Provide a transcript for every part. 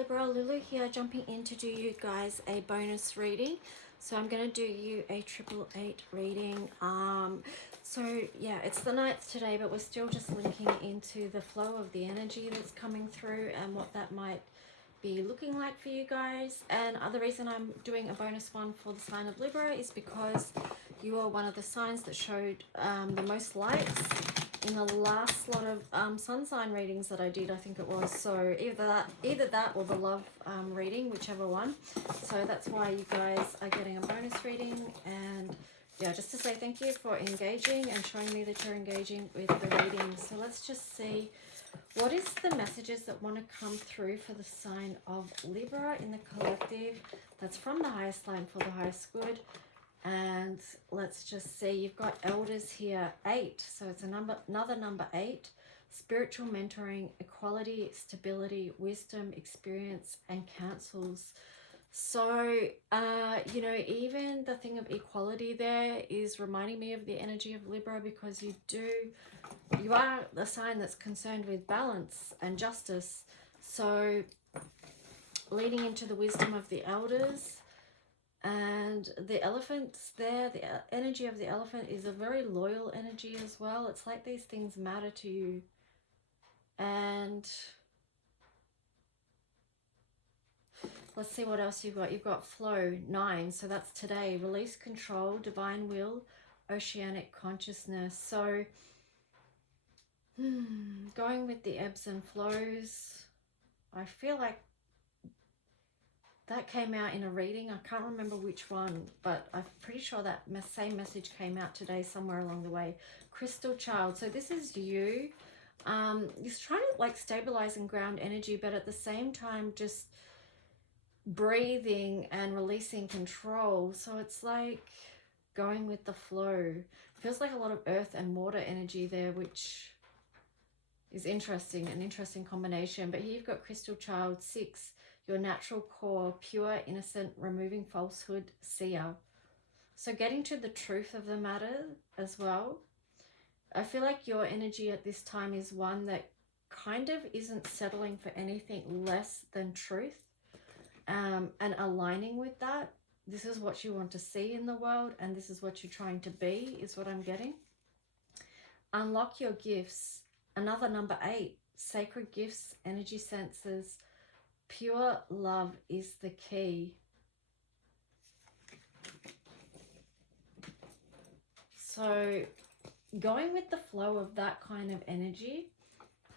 Libra, Lulu here, jumping in to do you guys a bonus reading. So I'm going to do you a 888 reading. So yeah, it's the 9th today, but we're still just linking into the flow of the energy that's coming through and what that might be looking like for you guys. And the reason I'm doing a bonus one for the sign of Libra is because you are one of the signs that showed the most lights in the last lot of sun sign readings that I did, I think it was. So either that or the love reading, whichever one. So that's why you guys are getting a bonus reading. And yeah, just to say thank you for engaging and showing me that you're engaging with the reading. So let's just see, what is the messages that want to come through for the sign of Libra in the collective? That's from the highest line for the highest good. And let's just see, you've got elders here, 8. So it's another number 8. Spiritual mentoring, equality, stability, wisdom, experience, and counsels. So, you know, even the thing of equality there is reminding me of the energy of Libra, because you are the sign that's concerned with balance and justice. So leading into the wisdom of the elders. And the elephant's there, the energy of the elephant is a very loyal energy as well. It's like these things matter to you. And let's see what else you've got. You've got flow, 9. So that's today. Release control, divine will, oceanic consciousness. So going with the ebbs and flows. I feel like that came out in a reading. I can't remember which one, but I'm pretty sure that same message came out today somewhere along the way. Crystal child. So this is you. You're trying to like stabilize and ground energy, but at the same time just breathing and releasing control. So it's like going with the flow. Feels like a lot of earth and water energy there, which is interesting, an interesting combination. But here you've got crystal child, 6. Your natural core, pure, innocent, removing falsehood, seer. So getting to the truth of the matter as well. I feel like your energy at this time is one that kind of isn't settling for anything less than truth, and aligning with that. This is what you want to see in the world, and this is what you're trying to be, is what I'm getting. Unlock your gifts. Another number 8, sacred gifts, energy senses. Pure love is the key. So going with the flow of that kind of energy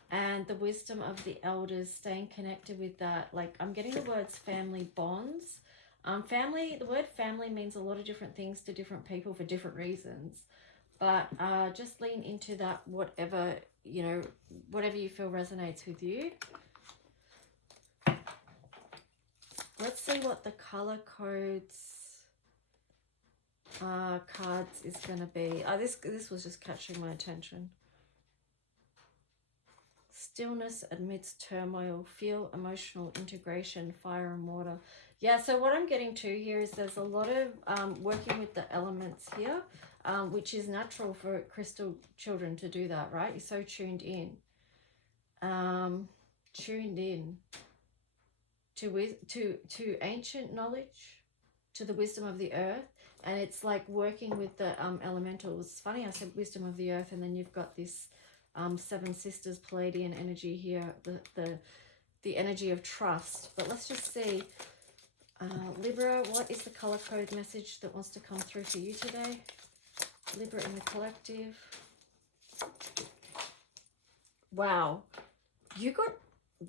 and the wisdom of the elders, staying connected with that. Like I'm getting the words family bonds. Family, the word family means a lot of different things to different people for different reasons. But just lean into that, whatever, you know, whatever you feel resonates with you. Let's see what the color codes cards is going to be. This was just catching my attention. Stillness amidst turmoil, feel emotional integration, fire and water. Yeah, so what I'm getting to here is there's a lot of working with the elements here, which is natural for crystal children to do that, right? You're so tuned in. To ancient knowledge, to the wisdom of the earth, and it's like working with the elementals. It's funny I said wisdom of the earth, and then you've got this 7 sisters Palladian energy here, the energy of trust. But let's just see, Libra, what is the color code message that wants to come through for you today? Libra in the collective. Wow,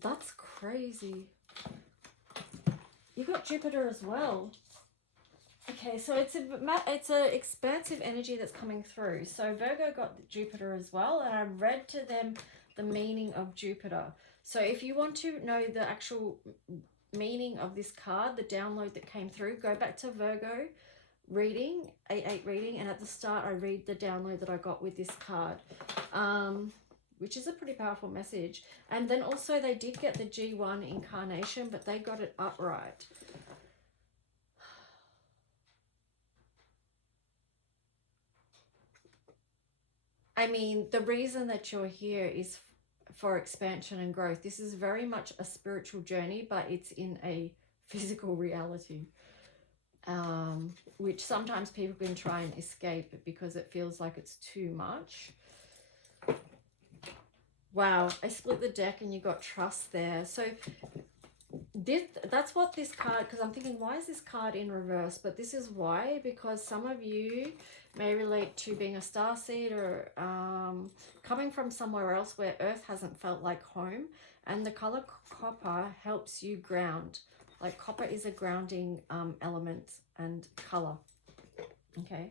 that's crazy. You got Jupiter as well. Okay, so it's a expansive energy that's coming through. So Virgo got Jupiter as well, and I read to them the meaning of Jupiter. So if you want to know the actual meaning of this card, the download that came through, go back to Virgo reading, 8/8 reading, and at the start I read the download that I got with this card. Which is a pretty powerful message. And then also they did get the G1 incarnation, but they got it upright. I mean, the reason that you're here is for expansion and growth. This is very much a spiritual journey, but it's in a physical reality, which sometimes people can try and escape because it feels like it's too much. Wow, I split the deck and you got trust there. So that's what this card, because I'm thinking, why is this card in reverse? But this is why, because some of you may relate to being a starseed or coming from somewhere else where Earth hasn't felt like home, and the color copper helps you ground. Like copper is a grounding element and color. Okay,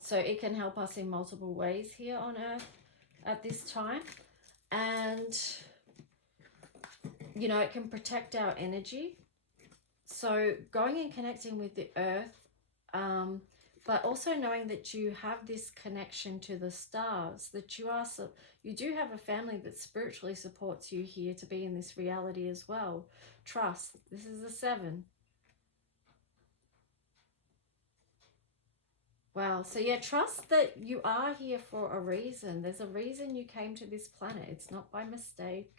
so it can help us in multiple ways here on Earth at this time. And you know, it can protect our energy. So going and connecting with the earth, but also knowing that you have this connection to the stars, that you do have a family that spiritually supports you here to be in this reality as well. Trust. This is the 7. Wow. So yeah, trust that you are here for a reason. There's a reason you came to this planet. It's not by mistake.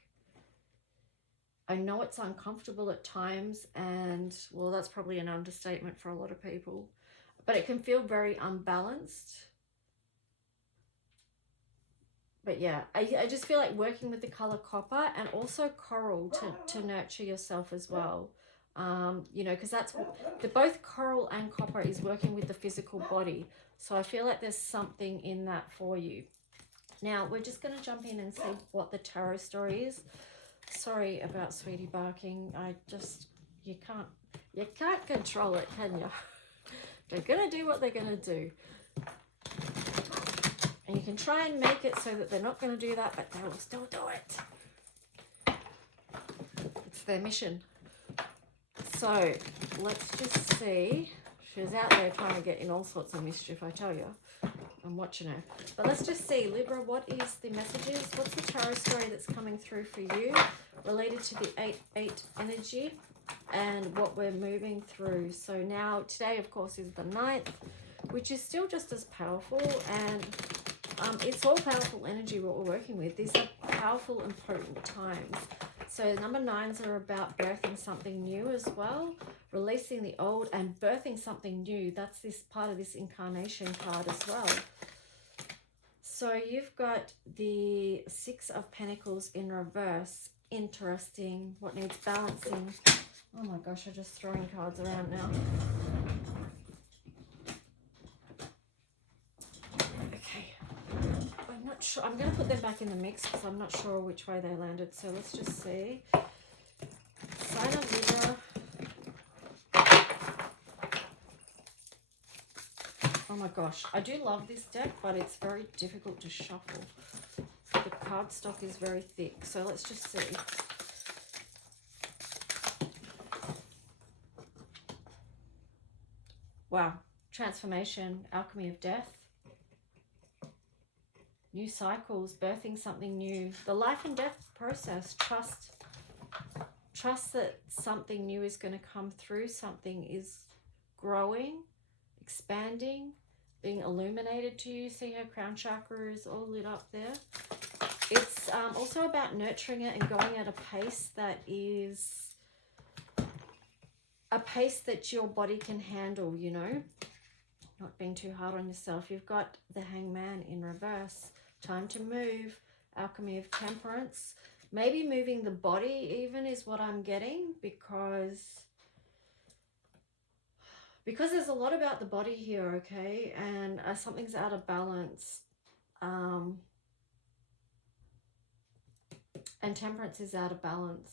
I know it's uncomfortable at times, and well, that's probably an understatement for a lot of people, but it can feel very unbalanced. But yeah, I just feel like working with the color copper and also coral to nurture yourself as well. You know, because that's what both coral and copper is working with the physical body. So I feel like there's something in that for you. Now we're just going to jump in and see what the tarot story is. Sorry about Sweetie barking. You can't control it, can you? They're gonna do what they're gonna do, and you can try and make it so that they're not gonna do that, but they will still do it. It's their mission. So let's just see. She's out there trying to get in all sorts of mischief, I tell you. I'm watching her. But let's just see, Libra, what is the messages? What's the tarot story that's coming through for you related to the 8-8 energy and what we're moving through? So now, today, of course, is the 9th, which is still just as powerful. And it's all powerful energy, what we're working with. These are powerful and potent times. So number 9s are about birthing something new as well, releasing the old and birthing something new. That's this part of this incarnation card as well. So you've got the 6 of Pentacles in reverse. Interesting. What needs balancing? Oh my gosh, I'm just throwing cards around now. Okay. I'm not sure. I'm going to put them back in the mix because I'm not sure which way they landed. So let's just see. Sign of Libra. Oh my gosh, I do love this deck, but it's very difficult to shuffle. The cardstock is very thick, so let's just see. Wow, transformation, alchemy of death, new cycles, birthing something new, the life and death process, trust that something new is going to come through, something is growing, expanding, being illuminated to you. See her crown chakra is all lit up there. It's also about nurturing it and going at a pace that is a pace that your body can handle, you know, not being too hard on yourself. You've got the Hangman in reverse. Time to move. Alchemy of temperance. Maybe moving the body even is what I'm getting, because there's a lot about the body here, okay? And something's out of balance. And temperance is out of balance.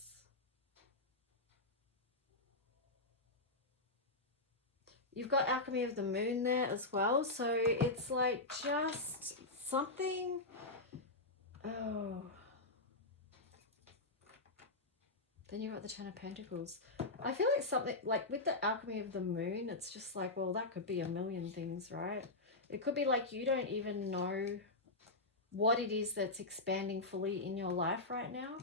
You've got alchemy of the moon there as well. So it's like just something. Oh. Then you've got the 10 of Pentacles. I feel like something, like with the alchemy of the moon, it's just like, well, that could be a million things, right? It could be like you don't even know what it is that's expanding fully in your life right now,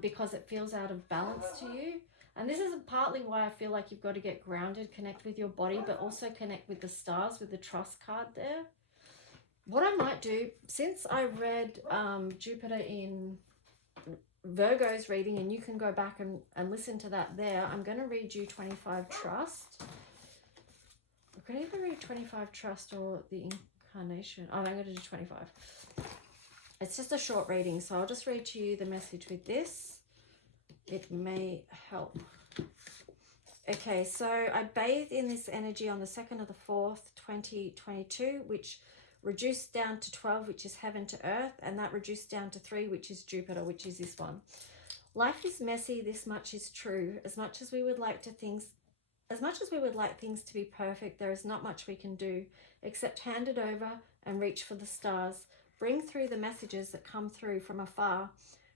because it feels out of balance to you. And this is partly why I feel like you've got to get grounded, connect with your body, but also connect with the stars, with the trust card there. What I might do, since I read Jupiter in Virgo's reading, and you can go back and listen to that there. I'm going to read you 25 Trust. I could either read 25 Trust or the Incarnation. Oh, I'm going to do 25. It's just a short reading, so I'll just read to you the message with this. It may help. Okay, so I bathed in this energy on the 2nd of the 4th, 2022, which reduced down to 12, which is heaven to earth, and that reduced down to 3, which is Jupiter, which is this one. Life is messy, this much is true. As much as we would like things to be perfect, there is not much we can do except hand it over and reach for the stars. Bring through the messages that come through from afar.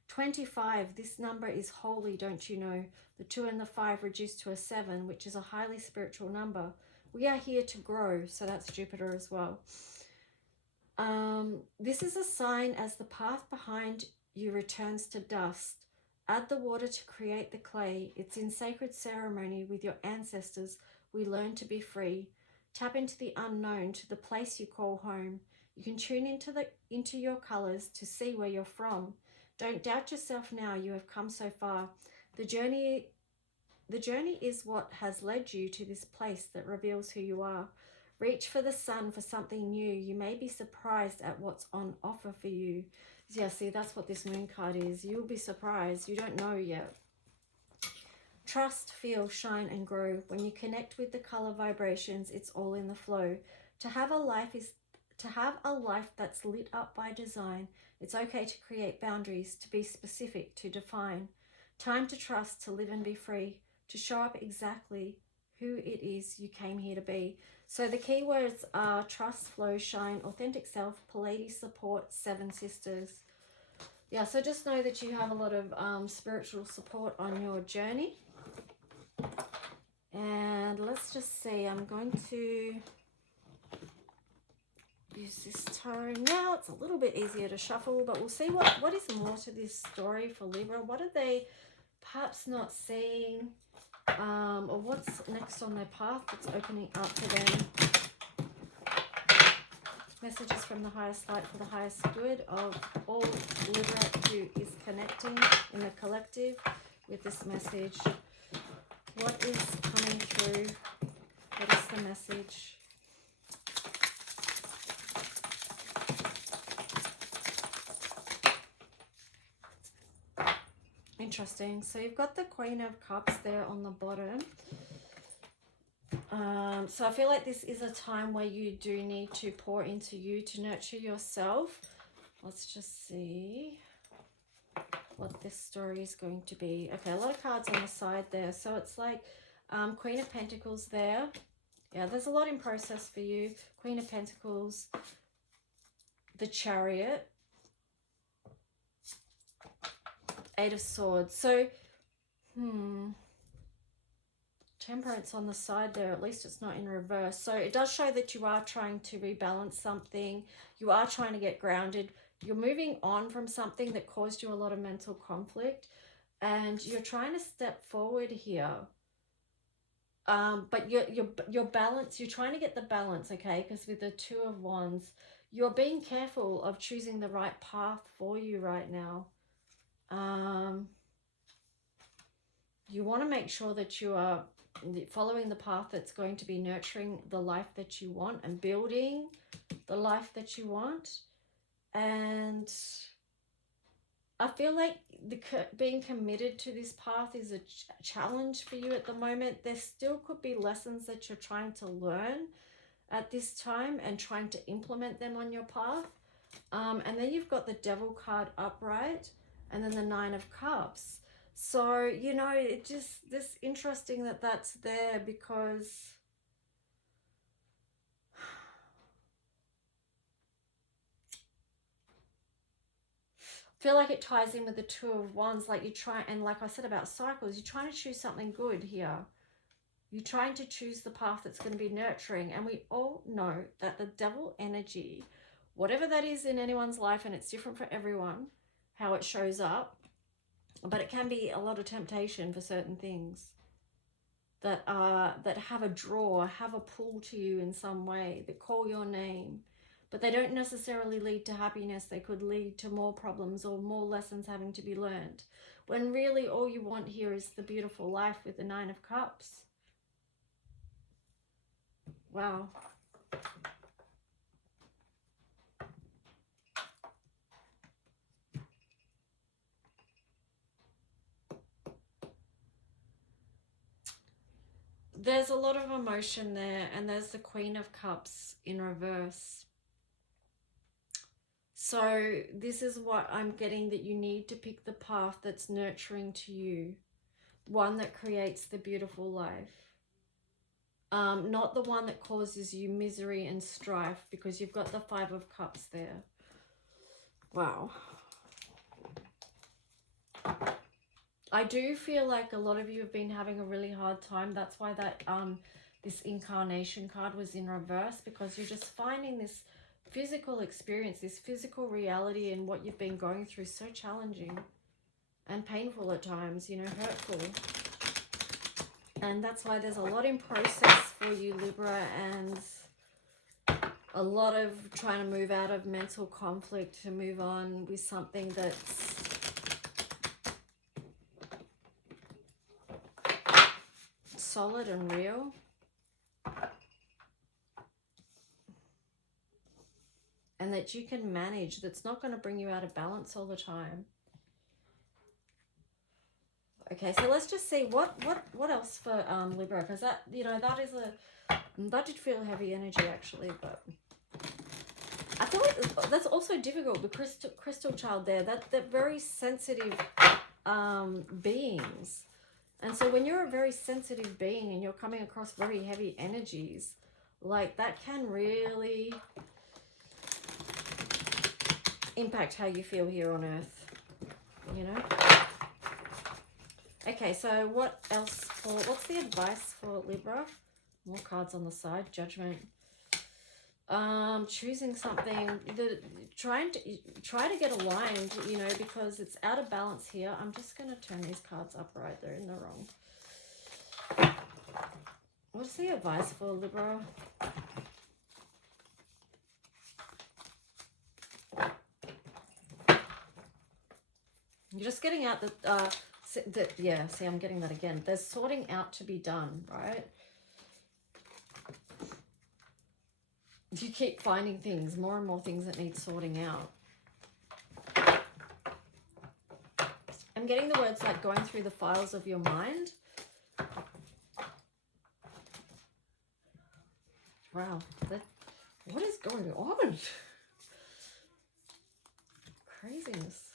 25, this number is holy, don't you know? The 2 and the 5 reduced to a 7, which is a highly spiritual number. We are here to grow, so that's Jupiter as well. This is a sign as the path behind you returns to dust. Add the water to create the clay. It's in sacred ceremony with your ancestors we learn to be free. Tap into the unknown, to the place you call home. You can tune into your colors to see where you're from. Don't doubt yourself now, you have come so far. The journey is what has led you to this place that reveals who you are. Reach for the sun for something new. You may be surprised at what's on offer for you. Yeah, see, that's what this moon card is. You'll be surprised. You don't know yet. Trust, feel, shine, and grow. When you connect with the color vibrations, it's all in the flow. To have a life that's lit up by design. It's okay to create boundaries, to be specific, to define. Time to trust, to live and be free, to show up exactly who it is you came here to be. So the keywords are trust, flow, shine, authentic self, Pleiades support, 7 sisters. Yeah, so just know that you have a lot of spiritual support on your journey. And let's just see, I'm going to use this tarot now. It's a little bit easier to shuffle, but we'll see what is more to this story for Libra. What are they perhaps not seeing? Or what's next on their path that's opening up for them? Messages from the highest light for the highest good of all Libra who is connecting in the collective with this message. What is coming through? What is the message? Interesting. So you've got the Queen of Cups there on the bottom. So I feel like this is a time where you do need to pour into you to nurture yourself. Let's just see what this story is going to be. Okay, a lot of cards on the side there. So it's like Queen of Pentacles there. Yeah, there's a lot in process for you. Queen of Pentacles, the Chariot, 8 of Swords. So, Temperance on the side there. At least it's not in reverse. So it does show that you are trying to rebalance something. You are trying to get grounded. You're moving on from something that caused you a lot of mental conflict. And you're trying to step forward here. But your balance, you're trying to get the balance, okay? Because with the 2 of Wands, you're being careful of choosing the right path for you right now. You want to make sure that you are following the path that's going to be nurturing the life that you want and building the life that you want. And I feel like being committed to this path is a challenge for you at the moment. There still could be lessons that you're trying to learn at this time and trying to implement them on your path. And then you've got the Devil card upright and then the 9 of Cups. So, you know, it just, this interesting that that's there because I feel like it ties in with the 2 of Wands. Like you try, and like I said about cycles, you're trying to choose something good here. You're trying to choose the path that's going to be nurturing. And we all know that the Devil energy, whatever that is in anyone's life, and it's different for everyone, how it shows up, but it can be a lot of temptation for certain things that have a draw, have a pull to you in some way, that call your name. but they don't necessarily lead to happiness. They could lead to more problems or more lessons having to be learned. When really all you want here is the beautiful life with the Nine of Cups. Wow. There's a lot of emotion there, and there's the Queen of Cups in reverse. So this is what I'm getting, that you need to pick the path that's nurturing to you, one that creates the beautiful life, not the one that causes you misery and strife, because you've got the Five of Cups there. Wow. I do feel like a lot of you have been having a really hard time. That's why that this incarnation card was in reverse, because you're just finding this physical experience, this physical reality, and what you've been going through so challenging and painful at times, you know, hurtful. And that's why there's a lot in process for you, Libra, and a lot of trying to move out of mental conflict to move on with something that's solid and real. And that you can manage, that's not going to bring you out of balance all the time. Okay, so let's just see what else for Libra, because that, you know, that did feel heavy energy actually, but I feel like that's also difficult with crystal child there. They're very sensitive beings. And so when you're a very sensitive being and you're coming across very heavy energies, like that can really impact how you feel here on Earth, you know? Okay, so what else what's the advice for Libra? More cards on the side. Judgment. Choosing something, try to get aligned, you know, because it's out of balance here. I'm just going to turn these cards upright. They're in the wrong. What's the advice for Libra? You're just getting out yeah, see, I'm getting that again. There's sorting out to be done, right? You keep finding things, more and more things that need sorting out. I'm getting the words like going through the files of your mind. Wow, what is going on? Craziness.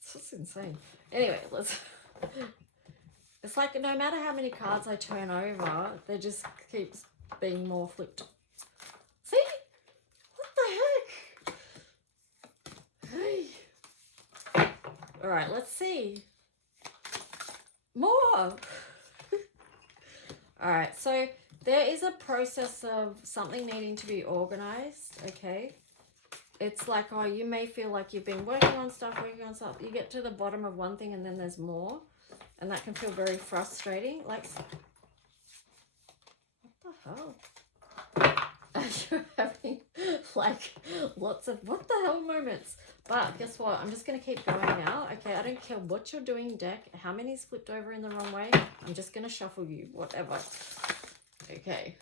It's just insane. Anyway, let's... It's like no matter how many cards I turn over, there just keeps being more flipped. See? What the heck? Hey. All right, let's see. More. All right, so there is a process of something needing to be organized, okay? It's like, oh, you may feel like you've been working on stuff. You get to the bottom of one thing and then there's more. And that can feel very frustrating. Like, what the hell? You're having like lots of what the hell moments. But guess what? I'm just going to keep going now. Okay, I don't care what you're doing, deck. How many's flipped over in the wrong way? I'm just going to shuffle you, whatever. Okay.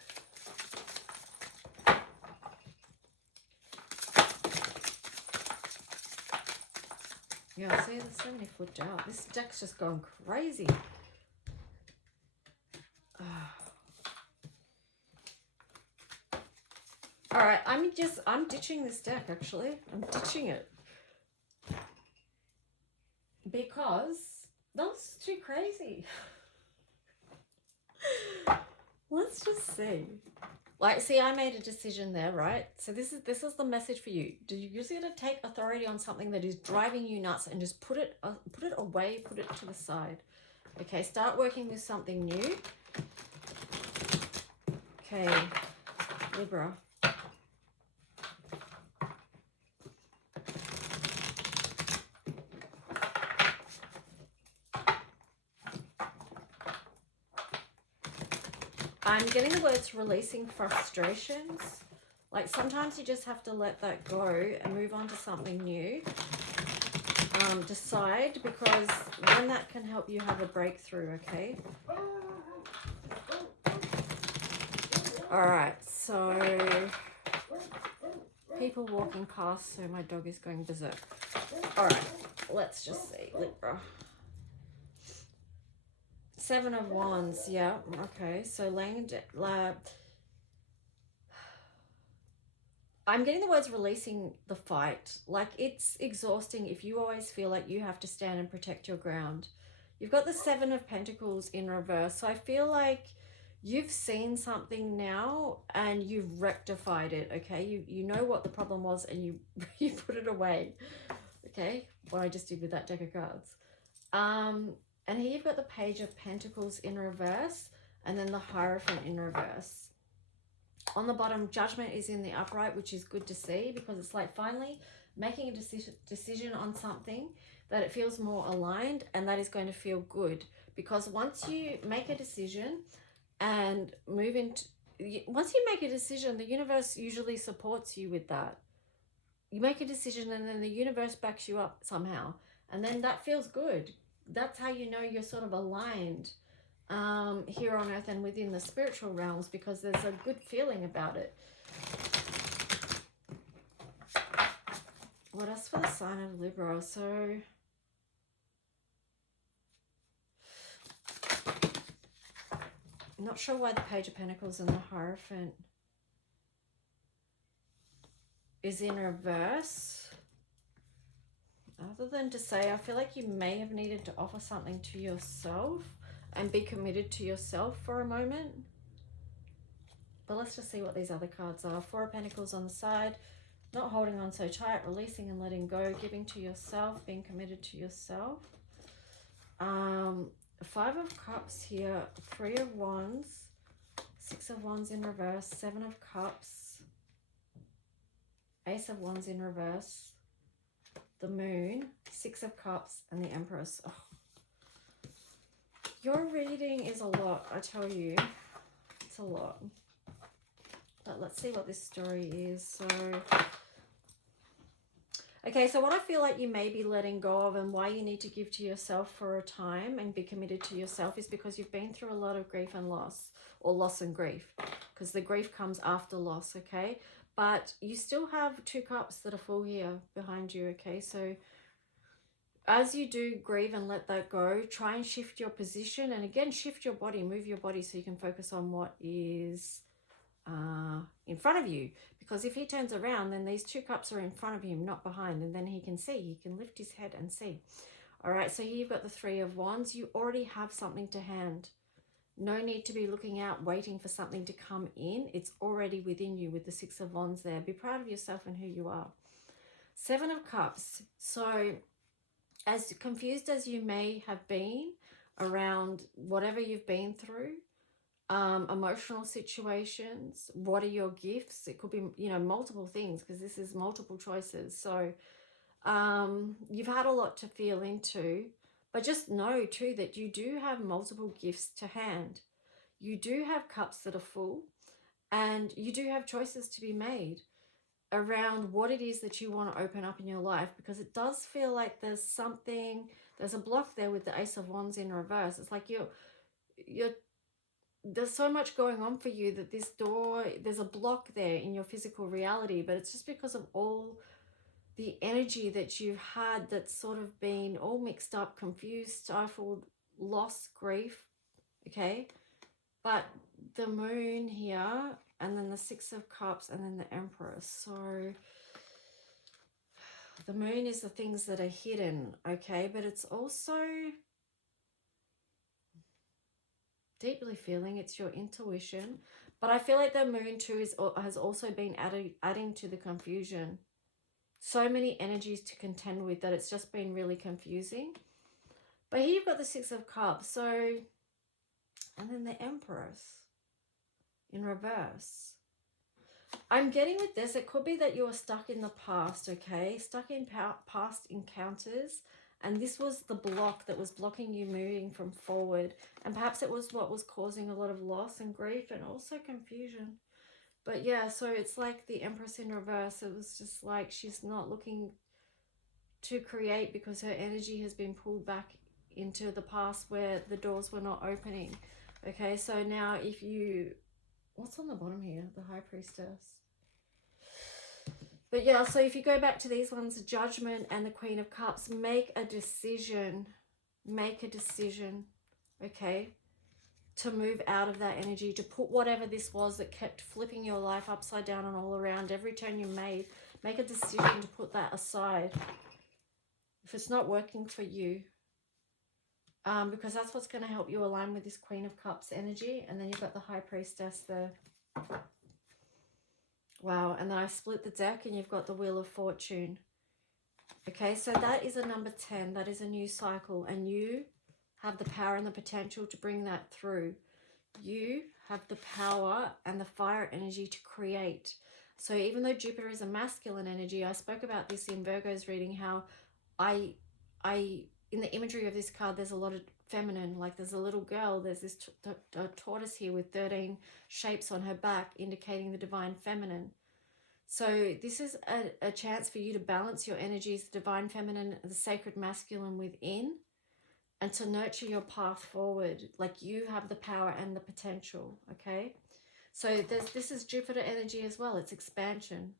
Yeah, see, there's so many flipped out. This deck's just going crazy. All right, I'm ditching this deck, actually. I'm ditching it. Because that was too crazy. Let's just see. Like, see, I made a decision there, right? So this is the message for you. Do you just got to take authority on something that is driving you nuts and just put it away, put it to the side. Okay, start working with something new. Okay, Libra. I'm getting the words releasing frustrations. Like sometimes you just have to let that go and move on to something new. Decide, because then that can help you have a breakthrough, okay? All right, so people walking past, so my dog is going berserk. All right, let's just see, Libra. 7 of Wands, yeah, okay. So I'm getting the words releasing the fight. Like it's exhausting if you always feel like you have to stand and protect your ground. You've got the 7 of Pentacles in reverse. So I feel like you've seen something now and you've rectified it, okay? You know what the problem was and you put it away, okay? What I just did with that deck of cards. And here you've got the Page of Pentacles in reverse and then the Hierophant in reverse. On the bottom, Judgment is in the upright, which is good to see because it's like finally making a decision on something that it feels more aligned, and that is going to feel good because once you make a decision and once you make a decision, the universe usually supports you with that. You make a decision and then the universe backs you up somehow, and then that feels good. That's how you know you're sort of aligned here on earth and within the spiritual realms, because there's a good feeling about it. What else for the sign of Libra? So I'm not sure why the Page of Pentacles and the Hierophant is in reverse, other than to say I feel like you may have needed to offer something to yourself and be committed to yourself for a moment. But let's just see what these other cards are. 4 of Pentacles on the side, not holding on so tight, releasing and letting go, giving to yourself, being committed to yourself. 5 of Cups here, 3 of Wands, 6 of Wands in reverse, 7 of Cups, Ace of Wands in reverse, the Moon, 6 of Cups, and the Empress. Oh. Your reading is a lot, I tell you. It's a lot. But let's see what this story is. So, okay, so what I feel like you may be letting go of and why you need to give to yourself for a time and be committed to yourself is because you've been through a lot of grief and loss, or loss and grief, because the grief comes after loss, okay? But you still have 2 cups that are full here behind you, okay? So as you do grieve and let that go, try and shift your position, and again, shift your body, move your body so you can focus on what is in front of you. Because if he turns around, then these 2 cups are in front of him, not behind, and then he can see, he can lift his head and see. All right, so here you've got the 3 of Wands. You already have something to hand. No need to be looking out, waiting for something to come in. It's already within you with the 6 of Wands there. Be proud of yourself and who you are. 7 of Cups. So as confused as you may have been around whatever you've been through, emotional situations, what are your gifts? It could be, you know, multiple things, because this is multiple choices. So you've had a lot to feel into, but just know too that you do have multiple gifts to hand. You do have cups that are full, and you do have choices to be made around what it is that you want to open up in your life, because it does feel like there's a block there with the Ace of Wands in reverse. It's like there's so much going on for you that there's a block there in your physical reality, but it's just because of all the energy that you've had that's sort of been all mixed up, confused, stifled, loss, grief, okay? But the Moon here, and then the 6 of Cups, and then the Empress. So the Moon is the things that are hidden, okay? But it's also deeply feeling, it's your intuition. But I feel like the Moon too has also been adding to the confusion. So many energies to contend with that it's just been really confusing. But here you've got the 6 of Cups. So, and then the Empress in reverse. I'm getting with this, it could be that you're stuck in the past, okay? Stuck in past encounters And this was the block that was blocking you moving from forward. And perhaps it was what was causing a lot of loss and grief and also confusion. But yeah, so it's like the Empress in reverse. It was just like she's not looking to create because her energy has been pulled back into the past where the doors were not opening. Okay, so now if you... What's on the bottom here? The High Priestess. But yeah, so if you go back to these ones, Judgment and the Queen of Cups, make a decision. Make a decision, okay, to move out of that energy, to put whatever this was that kept flipping your life upside down and all around every turn you made. Make a decision to put that aside if it's not working for you. Because that's what's going to help you align with this Queen of Cups energy. And then you've got the High Priestess there. Wow, and then I split the deck and you've got the Wheel of Fortune. Okay, so that is a number 10. That is a new cycle, and you have the power and the potential to bring that through. You have the power and the fire energy to create. So even though Jupiter is a masculine energy, I spoke about this in Virgo's reading, how I in the imagery of this card, there's a lot of feminine, like there's a little girl, there's this tortoise here with 13 shapes on her back, indicating the divine feminine. So this is a chance for you to balance your energies, the divine feminine, the sacred masculine within, and to nurture your path forward. Like you have the power and the potential, okay? So this is Jupiter energy as well. It's expansion.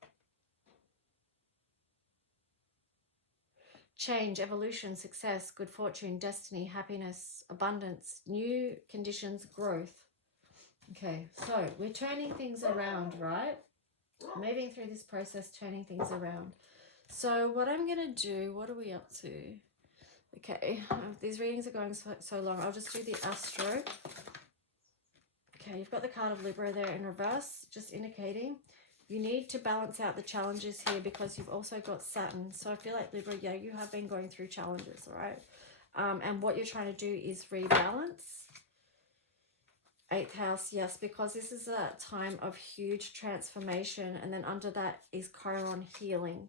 Change, evolution, success, good fortune, destiny, happiness, abundance, new conditions, growth. Okay, so we're turning things around, right? Moving through this process, turning things around. So what I'm going to do, what are we up to? Okay, these readings are going so long. I'll just do the Astro. Okay, you've got the card of Libra there in reverse, just indicating you need to balance out the challenges here because you've also got Saturn. So I feel like Libra, yeah, you have been going through challenges, all right? And what you're trying to do is rebalance. 8th house, yes, because this is a time of huge transformation. And then under that is Chiron, healing.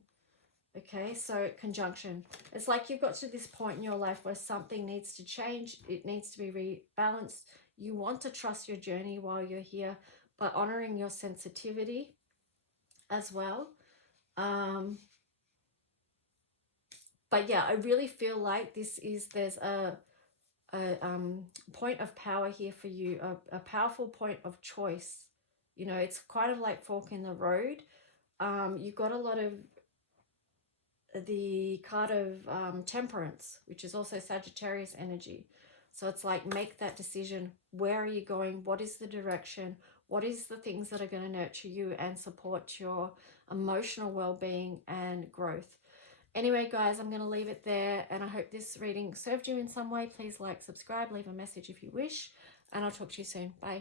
Okay, so conjunction. It's like you've got to this point in your life where something needs to change. It needs to be rebalanced. You want to trust your journey while you're here, but honoring your sensitivity as well. But yeah, I really feel like there's a point of power here for you, a powerful point of choice. You know, it's kind of like fork in the road. You've got a lot of the card of temperance, which is also Sagittarius energy. So it's like, make that decision. Where are you going? What is the direction? What is the things that are going to nurture you and support your emotional well-being and growth? Anyway, guys, I'm going to leave it there, and I hope this reading served you in some way. Please like, subscribe, leave a message if you wish, and I'll talk to you soon. Bye.